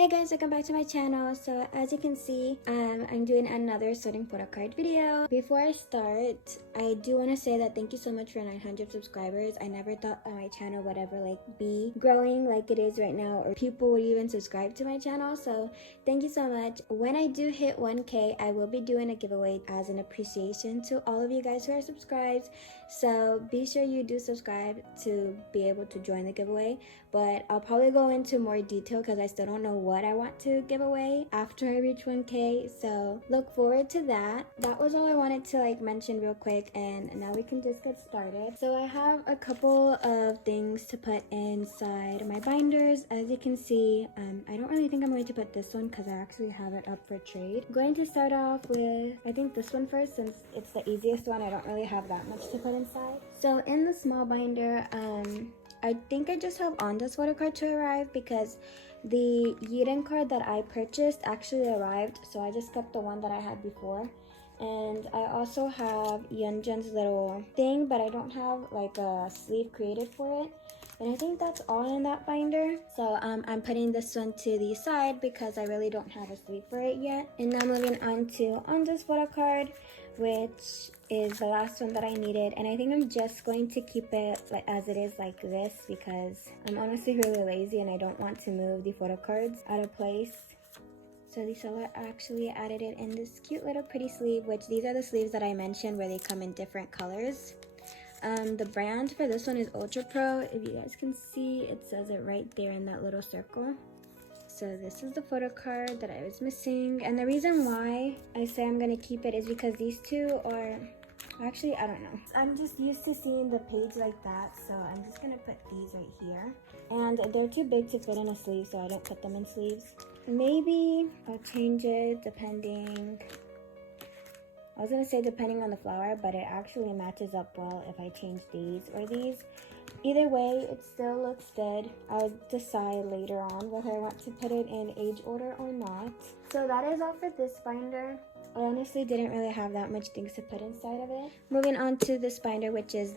Hey guys, welcome back to my channel. So as you can see, I'm doing another sorting photocard video. Before I start, I do want to say that thank you so much for 900 subscribers. I never thought that my channel would ever be growing like it is right now, or people would even subscribe to my channel. So thank you so much. When I do hit 1K, I will be doing a giveaway as an appreciation to all of you guys who are subscribed. So be sure you do subscribe to be able to join the giveaway. But I'll probably go into more detail because I still don't know what I want to give away after I reach 1K. So look forward to that. That was all I wanted to mention real quick, and now we can just get started. So I have a couple of things to put inside my binders. As you can see, I don't really think I'm going to put this one because I actually have it up for trade. I'm going to start off with, I think, this one first since it's the easiest one. I don't really have that much to put inside. So in the small binder, I think I just have on this photocard to arrive because the Yiden card that I purchased actually arrived, so I just kept the one that I had before. And I also have Yunjin's little thing, but I don't have a sleeve created for it. And I think that's all in that binder. So I'm putting this one to the side because I really don't have a sleeve for it yet. And now moving on to this photocard, which is the last one that I needed. And I think I'm just going to keep it as it is like this because I'm honestly really lazy and I don't want to move the photocards out of place. So the seller actually added it in this cute little pretty sleeve, which these are the sleeves that I mentioned where they come in different colors. The brand for this one is Ultra Pro. If you guys can see, it says it right there in that little circle. So this is the photo card that I was missing. And the reason why I say I'm going to keep it is because these two are, actually, I don't know. I'm just used to seeing the page like that. So I'm just going to put these right here. And they're too big to fit in a sleeve, so I don't put them in sleeves. Maybe I'll change it depending... I was going to say depending on the flower, but it actually matches up well if I change these or these. Either way, it still looks good. I'll decide later on whether I want to put it in age order or not. So that is all for this binder. I honestly didn't really have that much things to put inside of it. Moving on to this binder, which is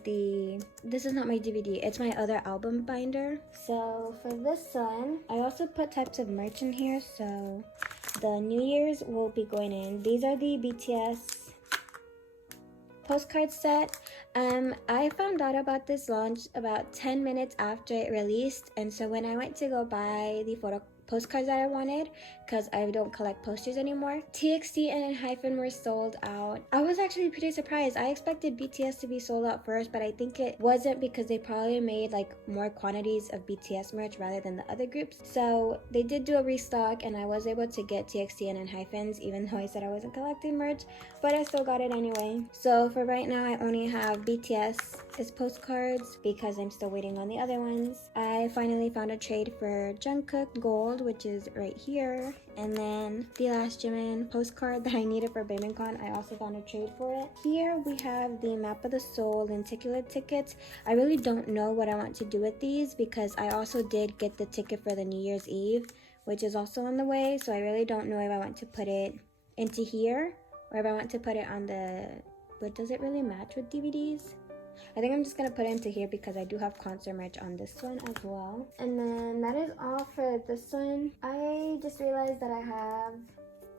this is not my DVD, it's my other album binder. So for this one, I also put types of merch in here. So the New Year's will be going in. These are the BTS postcard set. I found out about this launch about 10 minutes after it released, and so when I went to go buy the postcards that I wanted, because I don't collect posters anymore, TXT and Hyphen were sold out. I was actually pretty surprised. I expected BTS to be sold out first, but I think it wasn't because they probably made more quantities of BTS merch rather than the other groups. So they did do a restock and I was able to get TXT and Hyphens, even though I said I wasn't collecting merch, but I still got it anyway. So for right now, I only have BTS as postcards because I'm still waiting on the other ones. I finally found a trade for Jungkook Gold, which is right here. And then the last Jimin postcard that I needed for BaeminCon, I also found a trade for it. Here we have the Map of the Soul lenticular tickets. I really don't know what I want to do with these because I also did get the ticket for the New Year's Eve, which is also on the way. So I really don't know if I want to put it into here or if I want to put it on the... But does it really match with DVDs? I think I'm just going to put it into here because I do have concert merch on this one as well. And then that is all for this one. I just realized that I have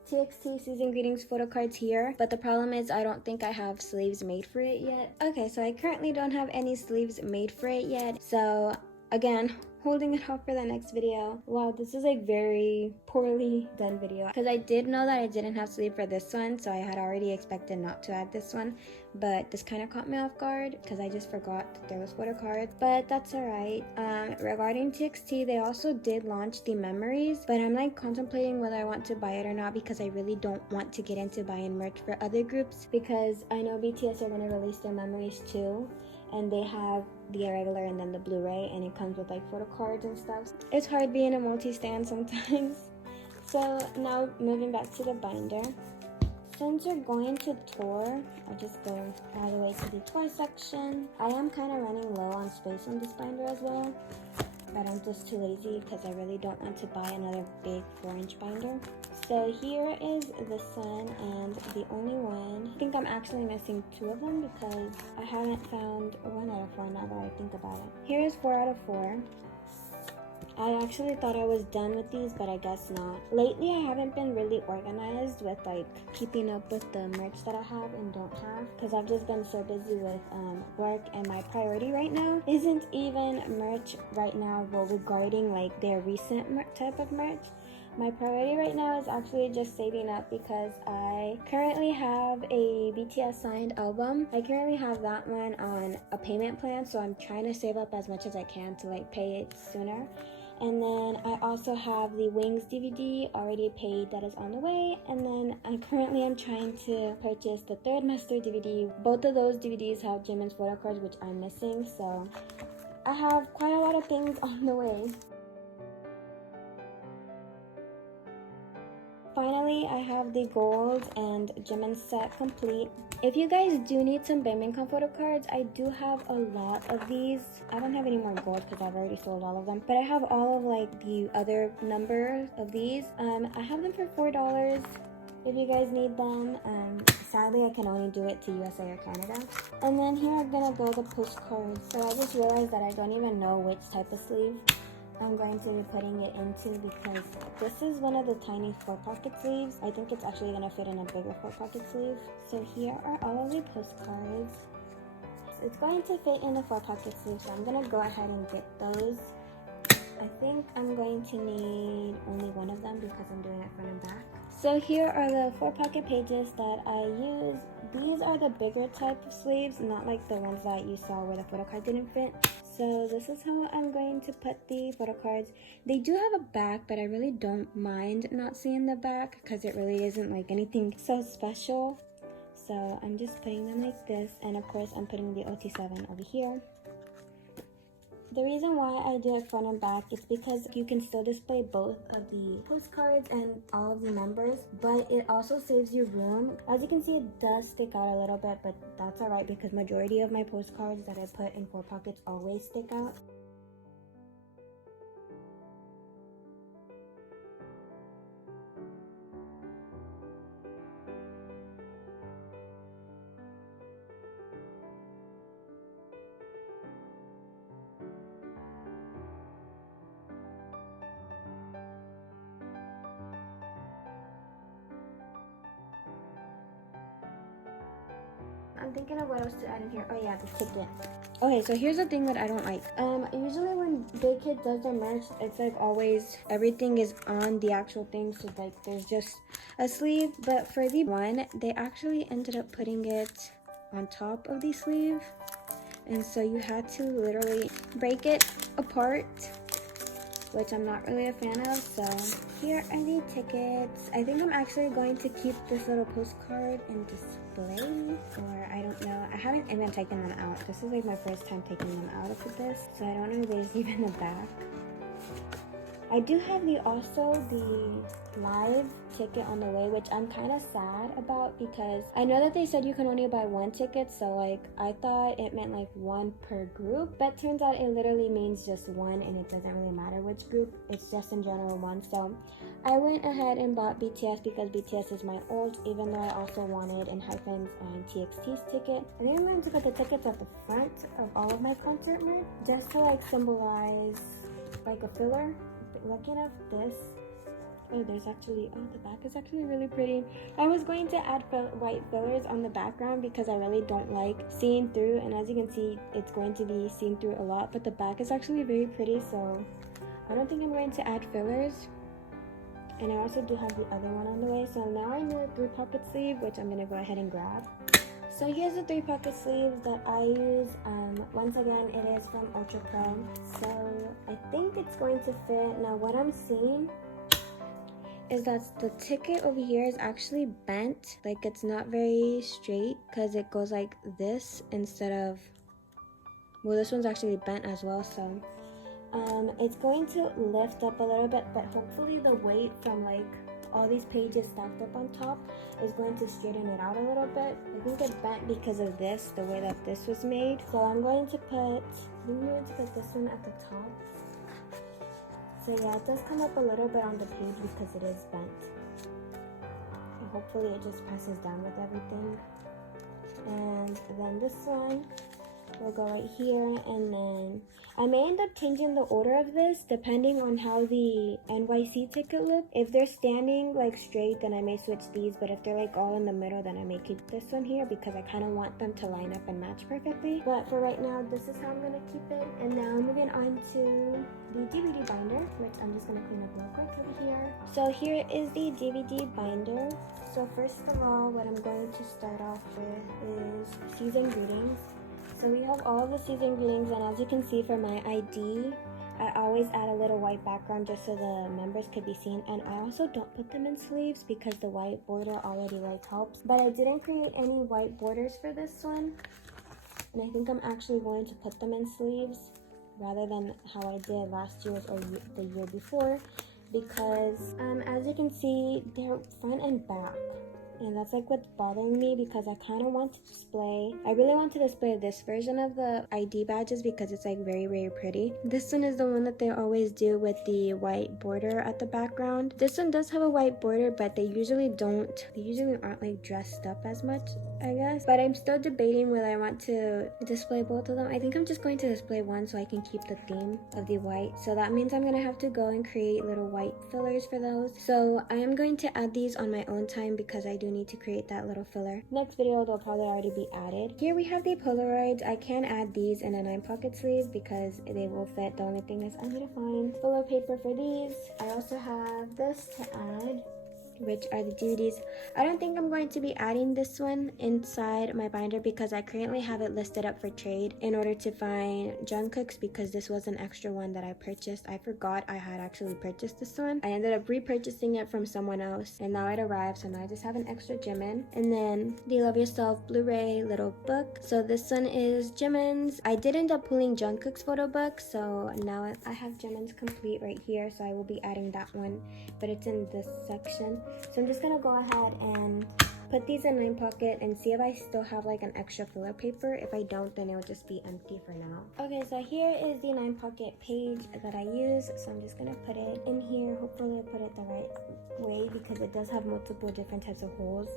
TXT Season Greetings photo cards here, but the problem is I don't think I have sleeves made for it yet. Okay, so I currently don't have any sleeves made for it yet. So again, holding it off for the next video. Wow, this is very poorly done video because I did know that I didn't have sleeve for this one, so I had already expected not to add this one, but this kind of caught me off guard because I just forgot that there was photo cards, but that's alright. Regarding TXT, they also did launch the memories, but I'm contemplating whether I want to buy it or not because I really don't want to get into buying merch for other groups because I know BTS are going to release their memories too, and they have the irregular and then the Blu-ray, and it comes with photo cards and stuff. It's hard being a multi-stand sometimes. So now moving back to the binder. Since we're going to tour, I'll just go all the way to the toy section. I am kind of running low on space on this binder as well, but I'm just too lazy because I really don't want to buy another big 4-inch binder. So here is the sun and the only one. I think I'm actually missing 2 of them because I haven't found 1 out of 4 now that I think about it. Here is 4 out of 4. I actually thought I was done with these, but I guess not. Lately, I haven't been really organized with like keeping up with the merch that I have and don't have, because I've just been so busy with work, and my priority right now isn't even merch right now, well, regarding like their recent type of merch. My priority right now is actually just saving up, because I currently have a BTS signed album. I currently have that one on a payment plan, so I'm trying to save up as much as I can to like pay it sooner. And then I also have the Wings DVD already paid that is on the way. And then I currently am trying to purchase the Third Master DVD. Both of those DVDs have Jimin's photocards, which I'm missing. So I have quite a lot of things on the way. Finally, I have the gold and Jimin set complete. If you guys do need some badminton photo cards, I do have a lot of these. I don't have any more gold because I've already sold all of them, but I have all of like the other number of these. I have them for $4 if you guys need them. Sadly, I can only do it to USA or Canada. And then here are gonna go the postcards. So I just realized that I don't even know which type of sleeve I'm going to be putting it into, because this is one of the tiny 4-pocket sleeves. I think it's actually going to fit in a bigger 4-pocket sleeve. So here are all of the postcards. It's going to fit in a 4-pocket sleeve, so I'm going to go ahead and get those. I think I'm going to need only one of them because I'm doing it front and back. So here are the 4-pocket pages that I use. These are the bigger type of sleeves, not like the ones that you saw where the photo card didn't fit. So this is how I'm going to put the photo cards. They do have a back, but I really don't mind not seeing the back because it really isn't like anything so special. So I'm just putting them like this, and of course I'm putting the OT7 over here. The reason why I do it front and back is because you can still display both of the postcards and all of the numbers, but it also saves you room. As you can see, it does stick out a little bit, but that's alright because majority of my postcards that I put in 4 pockets always stick out. I'm thinking of what else to add in here. Oh yeah, the ticket. Okay, so here's the thing that I don't like. Usually when Big Kid does their merch, it's like always everything is on the actual thing, so like there's just a sleeve. But for the one, they actually ended up putting it on top of the sleeve, and so you had to literally break it apart, which I'm not really a fan of. So here are the tickets. I think I'm actually going to keep this little postcard and display, or I don't know. I haven't even taken them out. This is like my first time taking them out of this, so I don't know if there's even a back. I do have also the live ticket on the way, which I'm kind of sad about because I know that they said you can only buy 1 ticket, so like I thought it meant like 1 per group, but turns out it literally means just 1, and it doesn't really matter which group, it's just in general 1. So I went ahead and bought BTS because BTS is my old, even though I also wanted ENHYPEN's and TXT's ticket. And then I'm going to put the tickets at the front of all of my concert merch just to like symbolize like a filler. Looking at this, oh, there's actually, oh, the back is actually really pretty. I was going to add white fillers on the background because I really don't like seeing through, and as you can see, it's going to be seen through a lot, but the back is actually very pretty, so I don't think I'm going to add fillers. And I also do have the other one on the way, so now I need a 3-pocket sleeve, which I'm going to go ahead and grab. So here's the 3-pocket sleeve that I use. Once again, it is from Ultra Pro. So I think it's going to fit. Now what I'm seeing is that the ticket over here is actually bent. Like it's not very straight because it goes like this instead of, well, this one's actually bent as well. So it's going to lift up a little bit, but hopefully the weight from like all these pages stacked up on top is going to straighten it out a little bit. I think it bent because of this, the way that this was made. So I'm going to put this one at the top. So yeah, it does come up a little bit on the page because it is bent. So hopefully it just presses down with everything. And then this one, will go right here, and then I may end up changing the order of this depending on how the NYC ticket look. If they're standing like straight, then I may switch these, but if they're like all in the middle, then I may keep this one here because I kind of want them to line up and match perfectly. But for right now, this is how I'm gonna keep it. And now moving on to the DVD binder, which I'm just gonna clean up real quick over here. So here is the DVD binder. So first of all, what I'm going to start off with is season greetings. So we have all of the season greetings, and as you can see for my ID, I always add a little white background just so the members could be seen. And I also don't put them in sleeves because the white border already like helps. But I didn't create any white borders for this one. And I think I'm actually going to put them in sleeves rather than how I did last year's or the year before. Because as you can see, they're front and back. And that's like what's bothering me because I kind of want to display, I really want to display this version of the ID badges because it's like very, very pretty. This one is the one that they always do with the white border at the background. This one does have a white border, but they usually aren't like dressed up as much, I guess. But I'm still debating whether I want to display both of them. I think I'm just going to display one so I can keep the theme of the white. So that means I'm going to have to go and create little white fillers for those. So I am going to add these on my own time because I do need to create that little filler. Next video they'll probably already be added. Here we have the Polaroids. I can add these in a 9-pocket sleeve because they will fit. The only thing is I need to find filler paper for these. I also have this to add, which are the DVDs. I don't think I'm going to be adding this one inside my binder because I currently have it listed up for trade in order to find Jungkook's because this was an extra one that I purchased. I forgot I had actually purchased this one. I ended up repurchasing it from someone else and now it arrived, so now I just have an extra Jimin. And then the Love Yourself Blu-ray little book. So this one is Jimin's. I did end up pulling Jungkook's photo book, so now I have Jimin's complete right here, so I will be adding that one, but it's in this section. So I'm just gonna go ahead and put these in 9-pocket and see if I still have like an extra filler paper. If I don't, then it will just be empty for now. Okay, so here is the 9-pocket page that I use. So I'm just gonna put it in here. Hopefully I put it the right way because it does have multiple different types of holes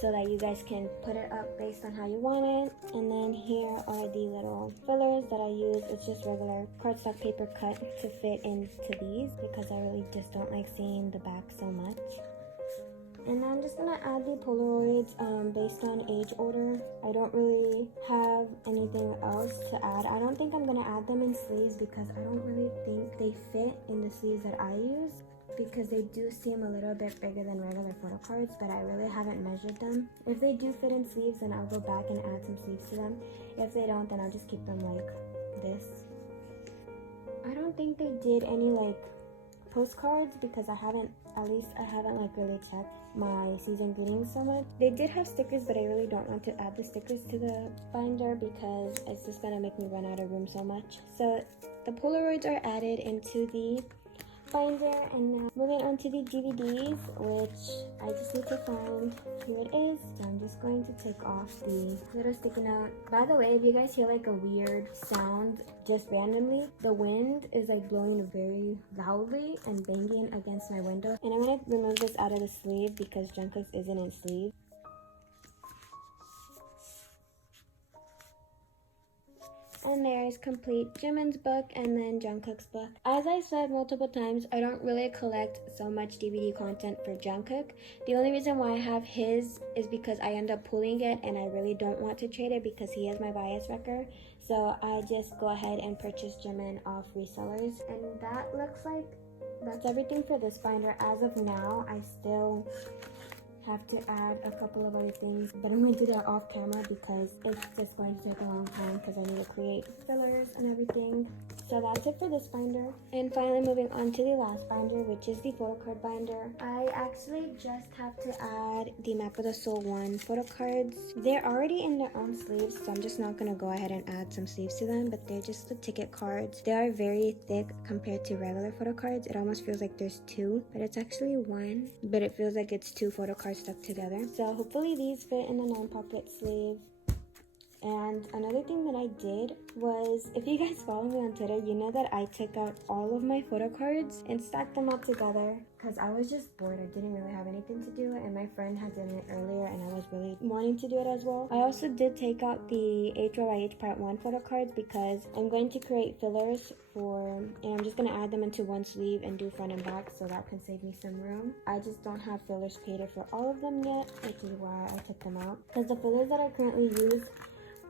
so that you guys can put it up based on how you want it. And then here are the little fillers that I use. It's just regular cardstock paper cut to fit into these because I really just don't like seeing the back so much. And I'm just gonna add the Polaroids based on age order. I don't really have anything else to add. I don't think I'm gonna add them in sleeves because I don't really think they fit in the sleeves that I use because they do seem a little bit bigger than regular photo cards, but I really haven't measured them. If they do fit in sleeves, then I'll go back and add some sleeves to them. If they don't, then I'll just keep them like this. I don't think they did any like postcards because I haven't like really checked my season greetings so much. They did have stickers, but I really don't want to add the stickers to the binder because it's just gonna make me run out of room so much. So the Polaroids are added into the binder, and now moving on to the DVDs, which I just need to find. Here it is. So I'm just going to take off the little sticky note. By the way, if you guys hear like a weird sound just randomly, the wind is like blowing very loudly and banging against my window. And I'm gonna remove this out of the sleeve because Jungkook's isn't in sleeve. And there's complete Jimin's book and then Jungkook's book. As I said multiple times, I don't really collect so much DVD content for Jungkook. The only reason why I have his is because I end up pulling it and I really don't want to trade it because he is my bias wrecker. So I just go ahead and purchase Jimin off resellers. And that looks like that's everything for this binder. As of now, I still have to add a couple of other things, but I'm going to do that off camera because it's just going to take a long time because I need to create fillers and everything. So that's it for this binder. And finally moving on to the last binder, which is the photocard binder. I actually just have to add the Map of the Soul 1 photocards. They're already in their own sleeves, so I'm just not going to go ahead and add some sleeves to them, but they're just the ticket cards. They are very thick compared to regular photocards. It almost feels like there's two, but it's actually one, but it feels like it's two photocards stuck together. So hopefully these fit in the 9-pocket sleeve. And another thing that I did was, if you guys follow me on Twitter, you know that I took out all of my photo cards and stacked them up together because I was just bored. I didn't really have anything to do, and my friend had done it earlier and I was really wanting to do it as well. I also did take out the HYH Part 1 photo cards because I'm going to create fillers and I'm just going to add them into one sleeve and do front and back, so that can save me some room. I just don't have fillers created for all of them yet, which is why I took them out. Because the fillers that I currently use,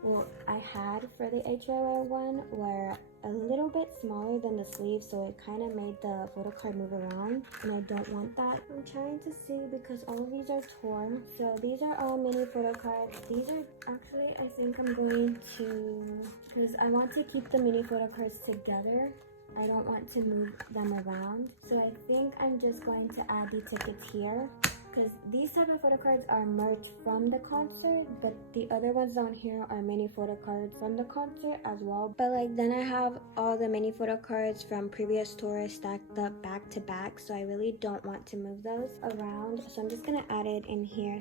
well, I had for the HYY one were a little bit smaller than the sleeve, so it kind of made the photo card move around, and I don't want that. I'm trying to see because all of these are torn. So these are all mini photo cards. These are actually, I think I'm going to, because I want to keep the mini photo cards together. I don't want to move them around. So I think I'm just going to add the tickets here, because these type of photo cards are merch from the concert, but the other ones down here are mini photo cards from the concert as well. But like, then I have all the mini photo cards from previous tours stacked up back to back, so I really don't want to move those around. So I'm just gonna add it in here.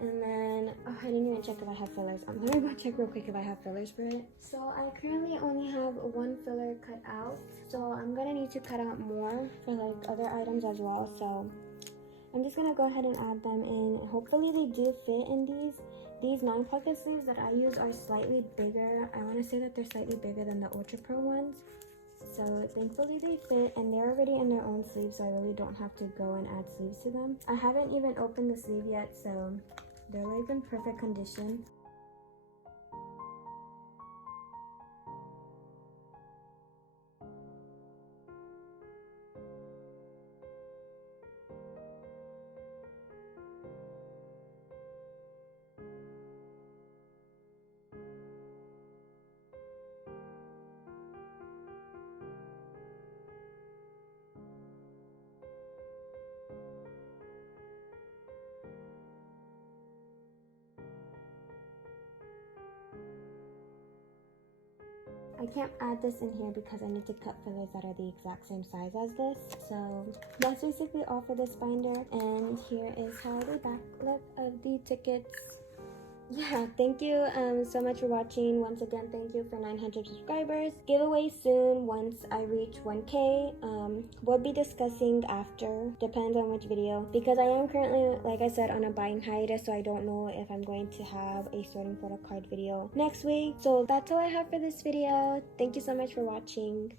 And then, oh, I didn't even check if I have fillers. I'm gonna go check real quick if I have fillers for it. So I currently only have one filler cut out, so I'm gonna need to cut out more for like other items as well. So I'm just gonna go ahead and add them in. Hopefully they do fit in these. These 9 pocket sleeves that I use are slightly bigger. I want to say that they're slightly bigger than the Ultra Pro ones. So thankfully they fit, and they're already in their own sleeves, so I really don't have to go and add sleeves to them. I haven't even opened the sleeve yet, so they're like in perfect condition. I can't add this in here because I need to cut fillers that are the exact same size as this. So that's basically all for this binder, and here is how the back look of the tickets. Yeah, thank you so much for watching. Once again, thank you for 900 subscribers. Giveaway soon once I reach 1K. We'll be discussing after, depends on which video, because I am currently, like I said, on a buying hiatus, so I don't know if I'm going to have a sorting photo card video next week. So that's all I have for this video. Thank you so much for watching.